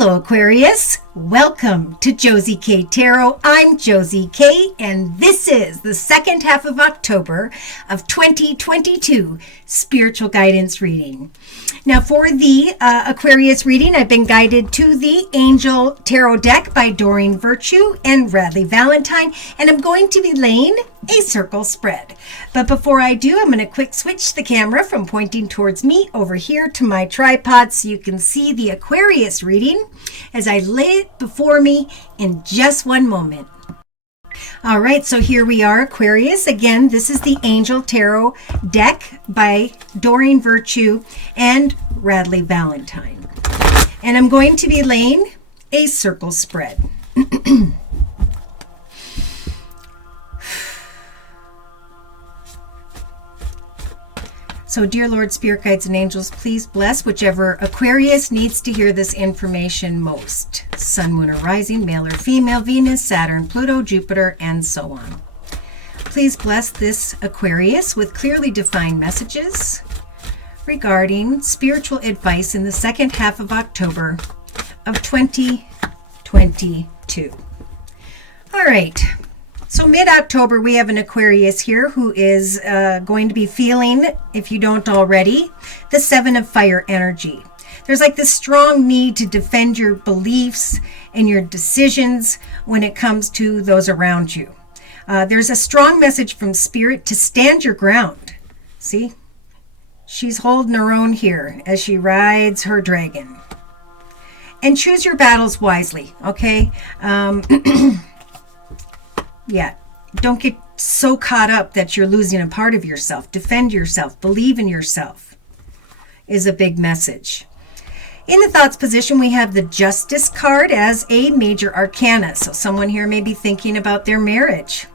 Hello, Aquarius. Welcome to Josie K Tarot. I'm Josie K, and this is the second half of October of 2022 spiritual guidance reading. Now, for the Aquarius reading, I've been guided to the Angel Tarot deck by Doreen Virtue and Radley Valentine, and I'm going to be laying a circle spread. But before I do, I'm going to quick switch the camera from pointing towards me over here to my tripod so you can see the Aquarius reading as I lay it before me in just one moment. All right, so here we are, Aquarius. Again, this is the Angel Tarot deck by Doreen Virtue and Radley Valentine. And I'm going to be laying a circle spread. So, dear Lord, Spirit Guides and Angels, please bless whichever Aquarius needs to hear this information most. Sun, Moon, or Rising, male or female, Venus, Saturn, Pluto, Jupiter, and so on. Please bless this Aquarius with clearly defined messages regarding spiritual advice in the second half of October of 2022. All right. So mid-October, we have an Aquarius here who is going to be feeling, if you don't already, the Seven of Fire energy. There's like this strong need to defend your beliefs and your decisions when it comes to those around you. There's a strong message from Spirit to stand your ground. See? She's holding her own here as she rides her dragon. And choose your battles wisely, okay? Yeah, don't get so caught up that you're losing a part of yourself. Defend yourself. Believe in yourself is a big message. In the thoughts position, we have the Justice card as a major arcana. So someone here may be thinking about their marriage,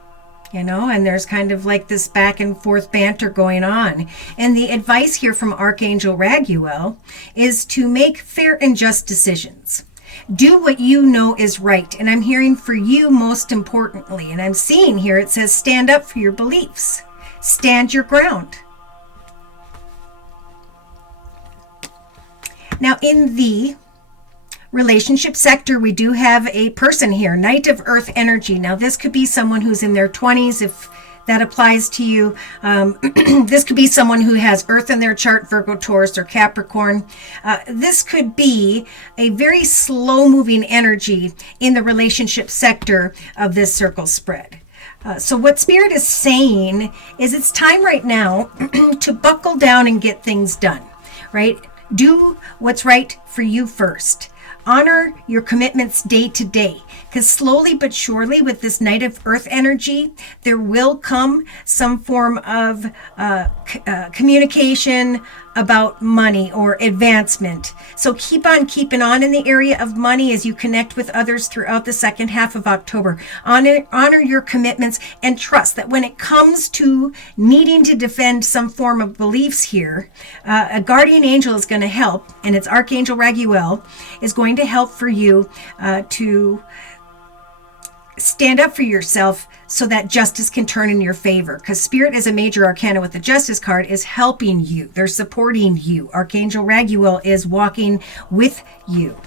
and there's kind of like this back and forth banter going on. And the advice here from Archangel Raguel is to make fair and just decisions. Do what you know is right. And I'm hearing for you most importantly. And I'm seeing here it says stand up for your beliefs. Stand your ground. Now in the relationship sector, we do have a person here, Knight of Earth energy. Now this could be someone who's in their 20s if that applies to you. This could be someone who has Earth in their chart, Virgo, Taurus, or Capricorn. This could be a very slow-moving energy in the relationship sector of this circle spread. So what Spirit is saying is it's time right now to buckle down and get things done, right? Do what's right for you first. Honor your commitments day to day, because slowly but surely with this Knight of Earth energy, there will come some form of communication about money or advancement. So keep on keeping on in the area of money as you connect with others throughout the second half of October. Honor your commitments and trust that when it comes to needing to defend some form of beliefs here, a guardian angel is going to help, and it's Archangel Raguel is going to help for you to stand up for yourself so that justice can turn in your favor, because Spirit is a major arcana with the Justice card is helping you. They're supporting you. Archangel Raguel is walking with you.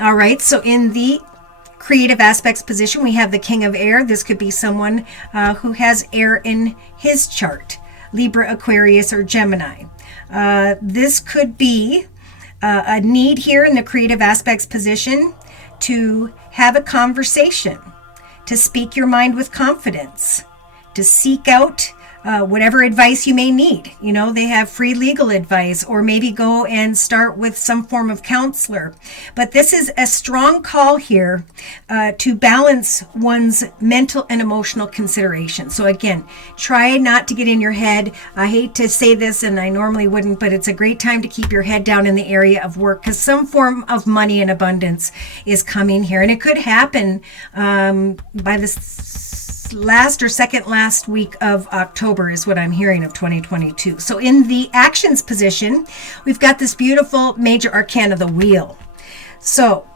All right, so in the creative aspects position, we have the King of Air. This could be someone who has air in his chart, Libra, Aquarius, or Gemini. This could be a need here in the creative aspects position to have a conversation, to speak your mind with confidence, to seek out whatever advice you may need. They have free legal advice, or maybe go and start with some form of counselor. But this is a strong call here to balance one's mental and emotional consideration. So again, try not to get in your head. I hate to say this, and I normally wouldn't, but it's a great time to keep your head down in the area of work, because some form of money and abundance is coming here. And it could happen by this last or second last week of October is what I'm hearing of 2022. So in the actions position, we've got this beautiful major arcana, the Wheel. So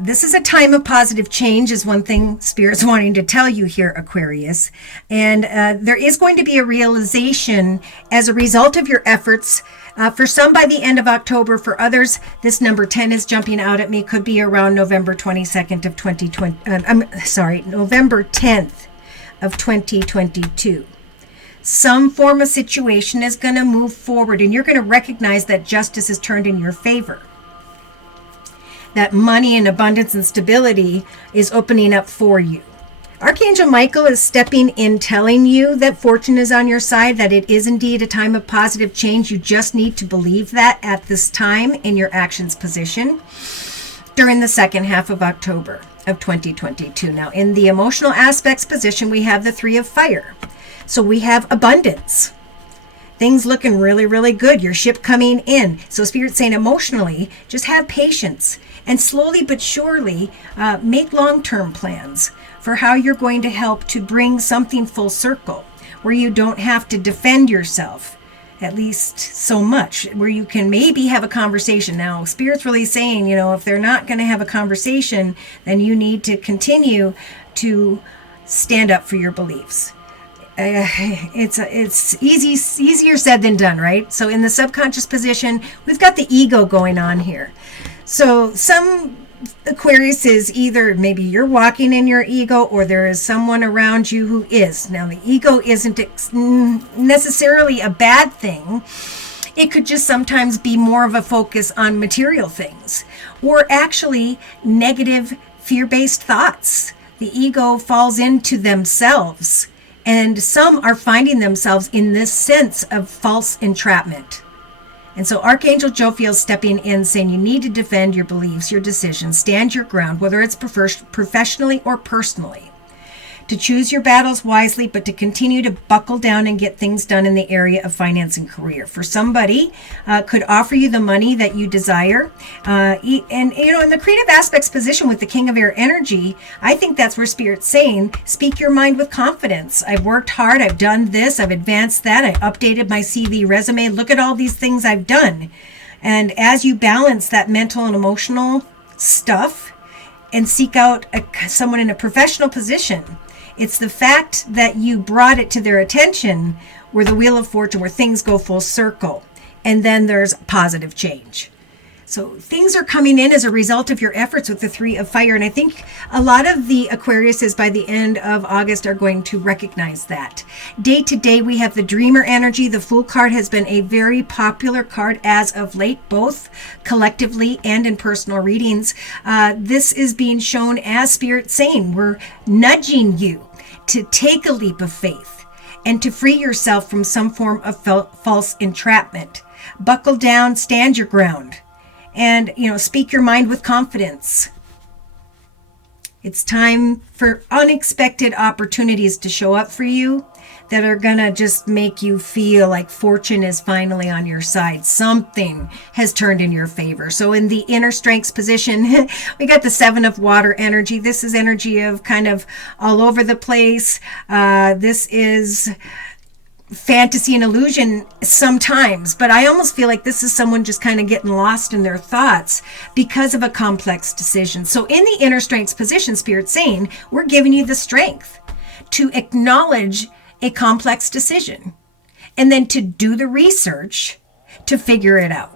this is a time of positive change is one thing Spirit's wanting to tell you here, Aquarius. And there is going to be a realization as a result of your efforts For some by the end of October, for others, this number 10 is jumping out at me, could be around November 22nd of 2020. November 10th of 2022. Some form of situation is going to move forward, and you're going to recognize that justice is turned in your favor. That money and abundance and stability is opening up for you. Archangel Michael is stepping in, telling you that fortune is on your side, that it is indeed a time of positive change. You just need to believe that at this time in your actions position during the second half of October of 2022. Now, in the emotional aspects position, we have the 3 of fire. So we have abundance. Things looking really, really good. Your ship coming in. So Spirit's saying emotionally, just have patience and slowly but surely make long-term plans for how you're going to help to bring something full circle where you don't have to defend yourself, at least so much, where you can maybe have a conversation. Now, Spirit's really saying, if they're not going to have a conversation, then you need to continue to stand up for your beliefs. It's easier said than done, right? So in the subconscious position, we've got the ego going on here. So some Aquarius is either maybe you're walking in your ego or there is someone around you who is. Now, the ego isn't necessarily a bad thing. It could just sometimes be more of a focus on material things or actually negative fear-based thoughts. The ego falls into themselves, and some are finding themselves in this sense of false entrapment. And so Archangel Jophiel is stepping in, saying you need to defend your beliefs, your decisions, stand your ground, whether it's professionally or personally. To choose your battles wisely, but to continue to buckle down and get things done in the area of finance and career. For somebody could offer you the money that you desire. And, in the creative aspects position with the King of Air energy, I think that's where Spirit's saying, speak your mind with confidence. I've worked hard. I've done this. I've advanced that. I updated my CV resume. Look at all these things I've done. And as you balance that mental and emotional stuff and seek out someone in a professional position, it's the fact that you brought it to their attention where the Wheel of Fortune, where things go full circle. And then there's positive change. So things are coming in as a result of your efforts with the 3 of fire. And I think a lot of the Aquariuses by the end of August are going to recognize that. Day to day, we have the Dreamer energy. The Fool card has been a very popular card as of late, both collectively and in personal readings. This is being shown as Spirit saying, we're nudging you to take a leap of faith and to free yourself from some form of false entrapment. Buckle down, stand your ground. And, speak your mind with confidence. It's time for unexpected opportunities to show up for you that are going to just make you feel like fortune is finally on your side. Something has turned in your favor. So in the inner strengths position, we got the 7 of water energy. This is energy of kind of all over the place. This is fantasy and illusion sometimes, but I almost feel like this is someone just kind of getting lost in their thoughts because of a complex decision. So in the inner strengths position, Spirit's saying, we're giving you the strength to acknowledge a complex decision and then to do the research to figure it out.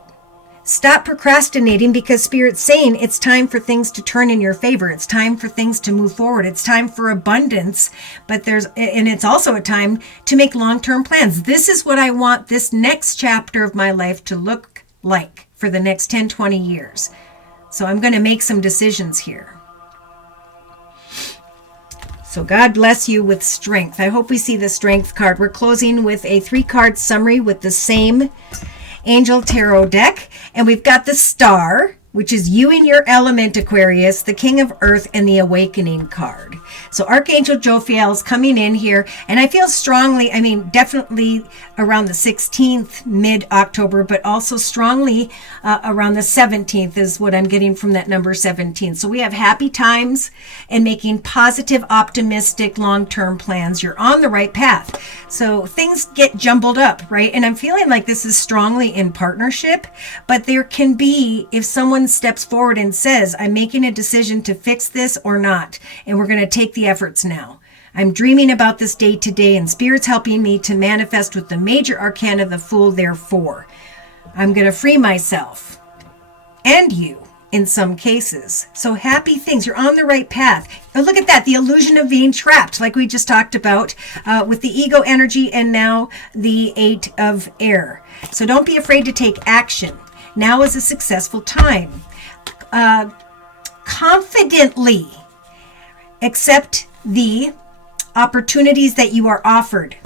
Stop procrastinating because Spirit's saying it's time for things to turn in your favor. It's time for things to move forward. It's time for abundance, but it's also a time to make long-term plans. This is what I want this next chapter of my life to look like for the next 10, 20 years. So I'm going to make some decisions here. So God bless you with strength. I hope we see the strength card. We're closing with a 3-card summary with the same Angel Tarot deck, and we've got the Star, which is you in your element, Aquarius, the King of Earth, and the Awakening card. So Archangel Jophiel is coming in here, and I feel strongly, definitely around the 16th, mid-October, but also strongly around the 17th is what I'm getting from that number 17. So we have happy times and making positive, optimistic, long-term plans. You're on the right path. So things get jumbled up, right? And I'm feeling like this is strongly in partnership, but there can be, if someone steps forward and says, I'm making a decision to fix this or not, and we're going to take the efforts now. I'm dreaming about this day to day, and Spirit's helping me to manifest with the major arcana, the Fool, therefore. I'm going to free myself and you in some cases. So happy things. You're on the right path. Oh, look at that. The illusion of being trapped, like we just talked about with the ego energy and now the 8 of air. So don't be afraid to take action. Now is a successful time. Confidently accept the opportunities that you are offered,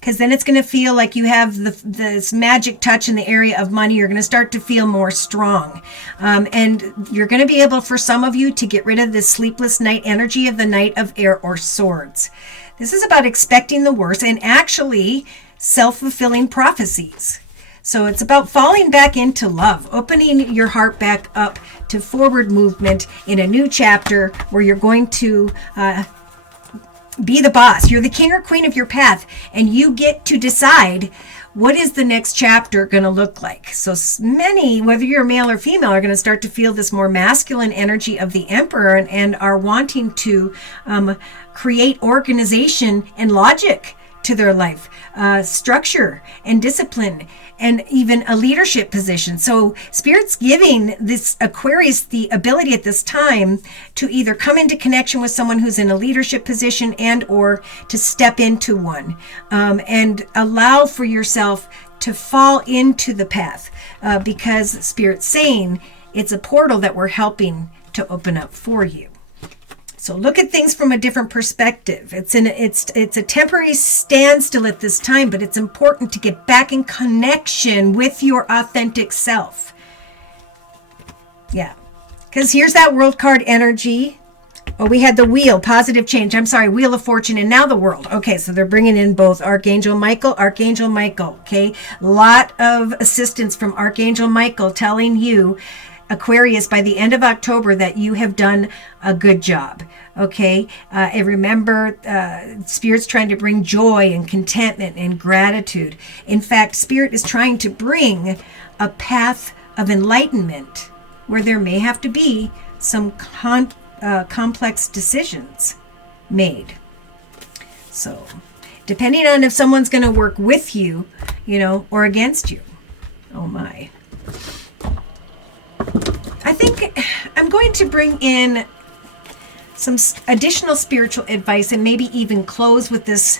because then it's going to feel like you have this magic touch in the area of money. You're going to start to feel more strong. And you're going to be able, for some of you, to get rid of this sleepless night energy of the Knight of Air or Swords. This is about expecting the worst and actually self-fulfilling prophecies. So it's about falling back into love, opening your heart back up to forward movement in a new chapter where you're going to be the boss. You're the king or queen of your path, and you get to decide what is the next chapter going to look like. So many, whether you're male or female, are going to start to feel this more masculine energy of the emperor and are wanting to create organization and logic to their life, structure and discipline, and even a leadership position. So Spirit's giving this Aquarius the ability at this time to either come into connection with someone who's in a leadership position and or to step into one, and allow for yourself to fall into the path, because Spirit's saying it's a portal that we're helping to open up for you. So look at things from a different perspective. It's a temporary standstill at this time, but it's important to get back in connection with your authentic self. Yeah, because here's that world card energy. Oh, we had the wheel, positive change. I'm sorry, wheel of fortune, and now the world. Okay, so they're bringing in both Archangel Michael. Okay, a lot of assistance from Archangel Michael telling you, Aquarius, by the end of October, that you have done a good job. Okay, and remember, Spirit's trying to bring joy and contentment and gratitude. In fact, Spirit is trying to bring a path of enlightenment where there may have to be some complex decisions made. So, depending on if someone's going to work with you, or against you. Oh my. I think I'm going to bring in some additional spiritual advice and maybe even close with this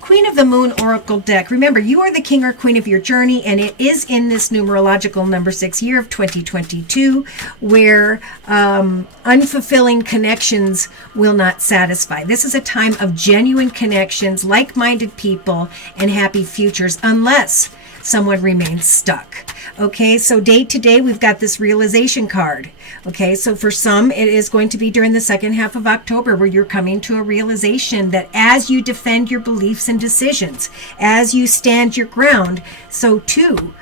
Queen of the Moon Oracle deck. Remember, you are the king or queen of your journey, and it is in this numerological number 6 year of 2022 where unfulfilling connections will not satisfy. This is a time of genuine connections, like-minded people, and happy futures, unless someone remains stuck. Okay, so day to day, we've got this realization card. Okay, so for some, it is going to be during the second half of October where you're coming to a realization that as you defend your beliefs and decisions, as you stand your ground, so too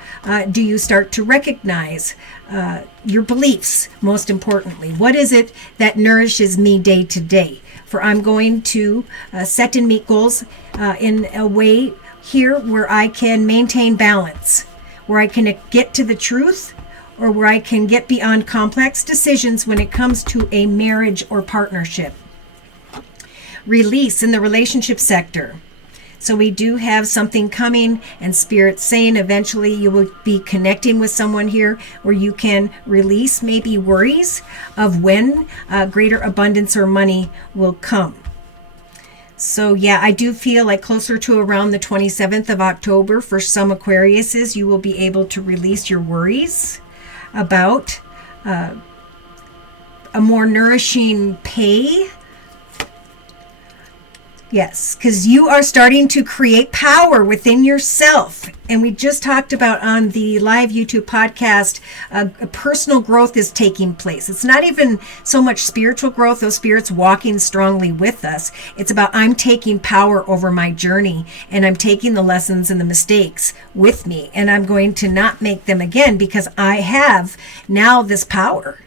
do you start to recognize your beliefs, most importantly. What is it that nourishes me day to day? For I'm going to set and meet goals in a way here where I can maintain balance, where I can get to the truth, or where I can get beyond complex decisions when it comes to a marriage or partnership. Release in the relationship sector. So we do have something coming, and Spirit's saying eventually you will be connecting with someone here where you can release maybe worries of when greater abundance or money will come. So yeah, I do feel like closer to around the 27th of October for some Aquariuses, you will be able to release your worries about a more nourishing pay. Yes, because you are starting to create power within yourself. And we just talked about on the live YouTube podcast, personal growth is taking place. It's not even so much spiritual growth, though Spirit's walking strongly with us. It's about I'm taking power over my journey, and I'm taking the lessons and the mistakes with me, and I'm going to not make them again because I have now this power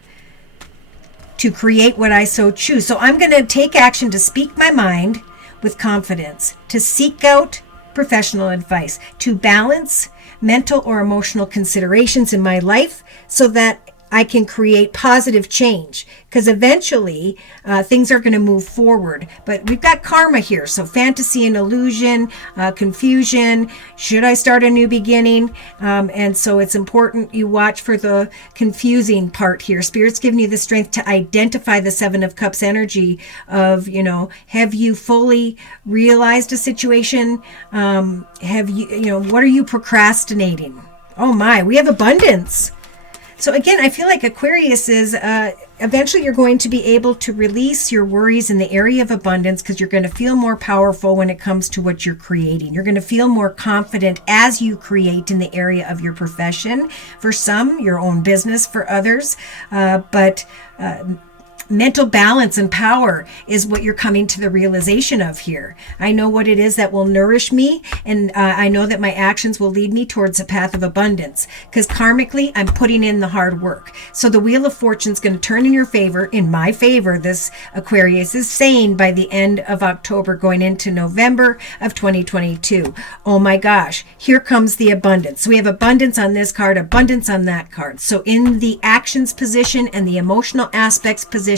to create what I so choose. So I'm going to take action to speak my mind with confidence, to seek out professional advice, to balance mental or emotional considerations in my life so that I can create positive change, because eventually things are going to move forward. But we've got karma here. So fantasy and illusion, confusion. Should I start a new beginning? And so it's important you watch for the confusing part here. Spirit's giving you the strength to identify the Seven of Cups energy of, have you fully realized a situation? Have you, what are you procrastinating? Oh my, we have abundance. So again, I feel like Aquarius is, eventually you're going to be able to release your worries in the area of abundance, because you're going to feel more powerful when it comes to what you're creating. You're going to feel more confident as you create in the area of your profession. For some, your own business, for others. But mental balance and power is what you're coming to the realization of here. I know what it is that will nourish me, and I know that my actions will lead me towards a path of abundance, because karmically I'm putting in the hard work. So the Wheel of Fortune is going to turn in your favor, in my favor, this Aquarius is saying, by the end of October going into November of 2022. Oh my gosh, here comes the abundance. So we have abundance on this card, abundance on that card. So in the actions position and the emotional aspects position,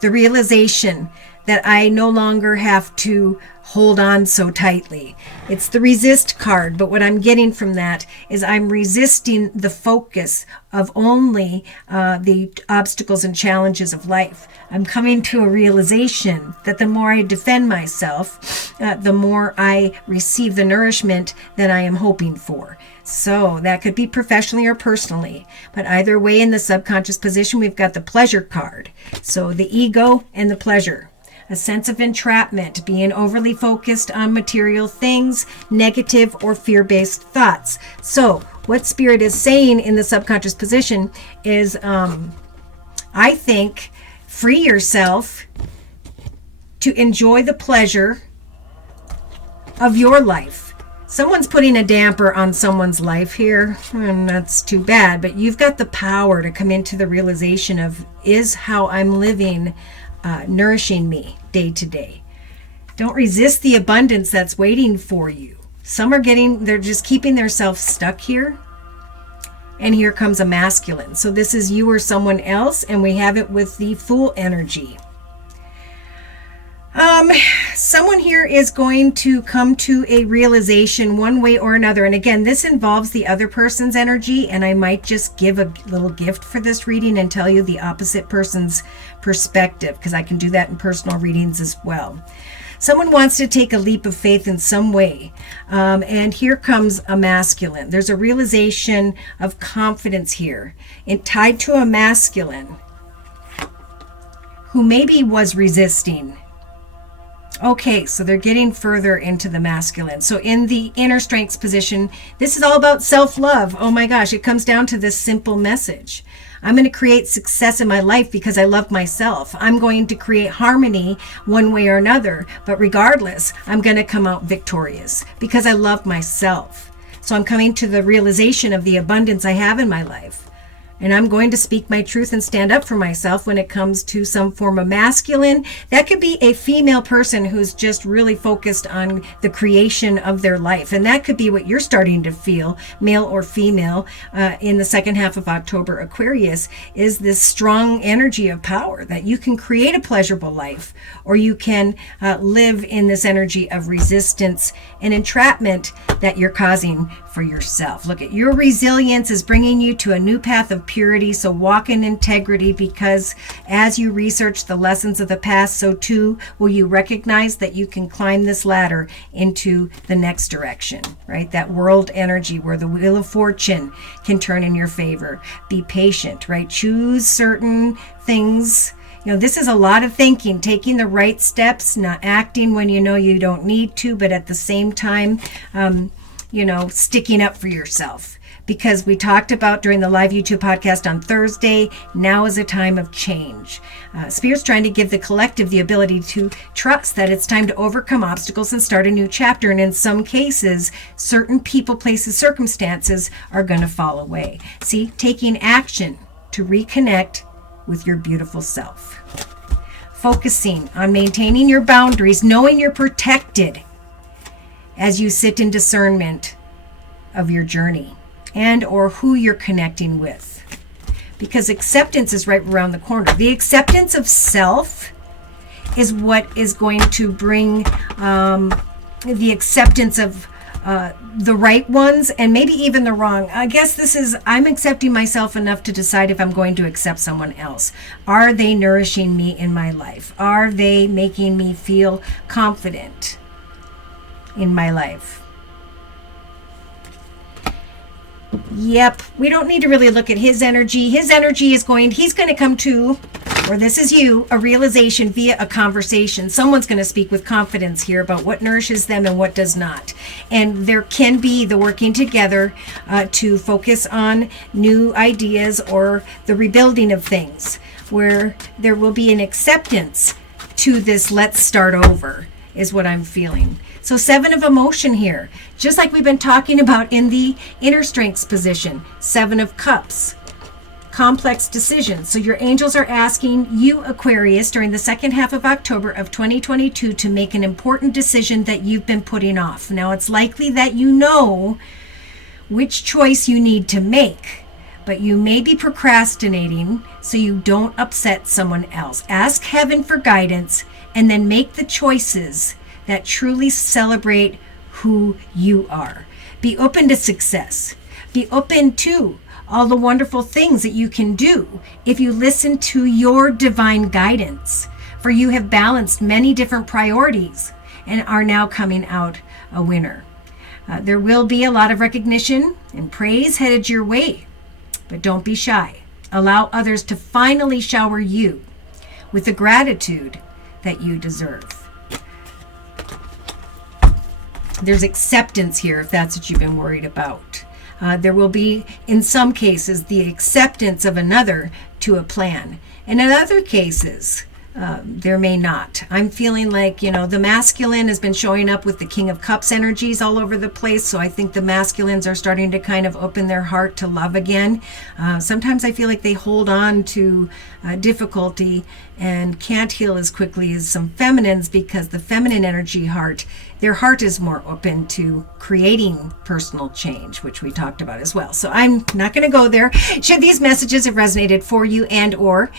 the realization that I no longer have to hold on so tightly. It's the resist card, but what I'm getting from that is I'm resisting the focus of only the obstacles and challenges of life. I'm coming to a realization that the more I defend myself, the more I receive the nourishment that I am hoping for. So that could be professionally or personally. But either way, in the subconscious position, we've got the pleasure card. So the ego and the pleasure. A sense of entrapment, being overly focused on material things, negative or fear-based thoughts. So what Spirit is saying in the subconscious position is, I think, free yourself to enjoy the pleasure of your life. Someone's putting a damper on someone's life here, and that's too bad, but you've got the power to come into the realization of, is how I'm living nourishing me day to day? Don't resist the abundance that's waiting for you. Some are they're just keeping themselves stuck here. And here comes a masculine. So this is you or someone else, and we have it with the Fool energy. Someone here is going to come to a realization one way or another. And again, this involves the other person's energy, and I might just give a little gift for this reading and tell you the opposite person's perspective, because I can do that in personal readings as well. Someone wants to take a leap of faith in some way. And here comes a masculine. There's a realization of confidence here, tied to a masculine who maybe was resisting. Okay, so they're getting further into the masculine. So in the inner strengths position, this is all about self-love. Oh my gosh, it comes down to this simple message. I'm going to create success in my life because I love myself. I'm going to create harmony one way or another, but regardless, I'm going to come out victorious because I love myself. So I'm coming to the realization of the abundance I have in my life. And I'm going to speak my truth and stand up for myself when it comes to some form of masculine. That could be a female person who's just really focused on the creation of their life. And that could be what you're starting to feel, male or female, in the second half of October. Aquarius is this strong energy of power that you can create a pleasurable life, or you can live in this energy of resistance and entrapment that you're causing for yourself. Look at your resilience is bringing you to a new path of purity. So walk in integrity, because as you research the lessons of the past, so too will you recognize that you can climb this ladder into the next direction, right? That world energy where the Wheel of Fortune can turn in your favor. Be patient, right? Choose certain things. This is a lot of thinking, taking the right steps, not acting when you know you don't need to, but at the same time, sticking up for yourself. Because we talked about during the live YouTube podcast on Thursday, now is a time of change. Spirit's trying to give the collective the ability to trust that it's time to overcome obstacles and start a new chapter. And in some cases, certain people, places, circumstances are going to fall away. See, taking action to reconnect with your beautiful self. Focusing on maintaining your boundaries, knowing you're protected as you sit in discernment of your journey and or who you're connecting with. because acceptance is right around the corner. The acceptance of self is what is going to bring the acceptance of the right ones and maybe even the wrong. I guess I'm accepting myself enough to decide if I'm going to accept someone else. Are they nourishing me in my life? Are they making me feel confident in my life? Yep, we don't need to really look at his energy. His energy he's going to come to, or this is you, a realization via a conversation. Someone's going to speak with confidence here about what nourishes them and what does not. And there can be the working together to focus on new ideas or the rebuilding of things, where there will be an acceptance to this let's start over, is what I'm feeling. So 7 of emotion here, just like we've been talking about in the inner strengths position. 7 of cups, complex decisions. So your angels are asking you, Aquarius, during the second half of October of 2022 to make an important decision that you've been putting off. Now it's likely that you know which choice you need to make, but you may be procrastinating so you don't upset someone else. Ask heaven for guidance and then make the choices that truly celebrate who you are. Be open to success. Be open to all the wonderful things that you can do if you listen to your divine guidance. For you have balanced many different priorities and are now coming out a winner. There will be a lot of recognition and praise headed your way, but don't be shy. Allow others to finally shower you with the gratitude that you deserve. There's acceptance here if that's what you've been worried about. There will be, in some cases, the acceptance of another to a plan. And in other cases, there may not. I'm feeling like, the masculine has been showing up with the King of Cups energies all over the place. So I think the masculines are starting to kind of open their heart to love again. Sometimes I feel like they hold on to difficulty and can't heal as quickly as some feminines, because the feminine energy their heart is more open to creating personal change, which we talked about as well. So I'm not going to go there. Should these messages have resonated for you and or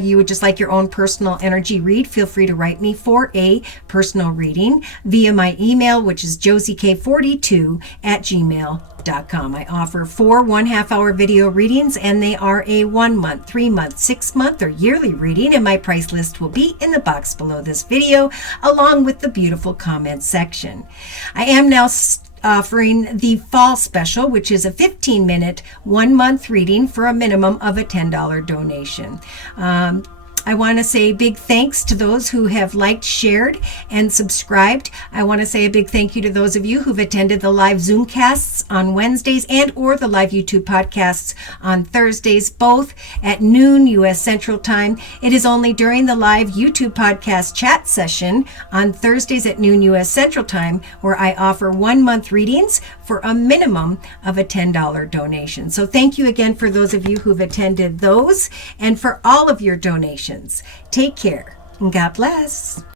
you would just like your own personal energy read, feel free to write me for a personal reading via my email, which is josiek42@gmail.com. I offer 4 1/2-hour video readings, and they are a 1 month, 3 month, 6 month, or yearly reading, and my price list will be in the box below this video, along with the beautiful comments section. I am now offering the fall special, which is a 15-minute 1 month reading for a minimum of a $10 donation. I want to say big thanks to those who have liked, shared, and subscribed. I want to say a big thank you to those of you who've attended the live Zoomcasts on Wednesdays and or the live YouTube podcasts on Thursdays, both at noon U.S. Central Time. It is only during the live YouTube podcast chat session on Thursdays at noon U.S. Central Time where I offer 1 month readings for a minimum of a $10 donation. So thank you again for those of you who've attended those and for all of your donations. Take care and God bless.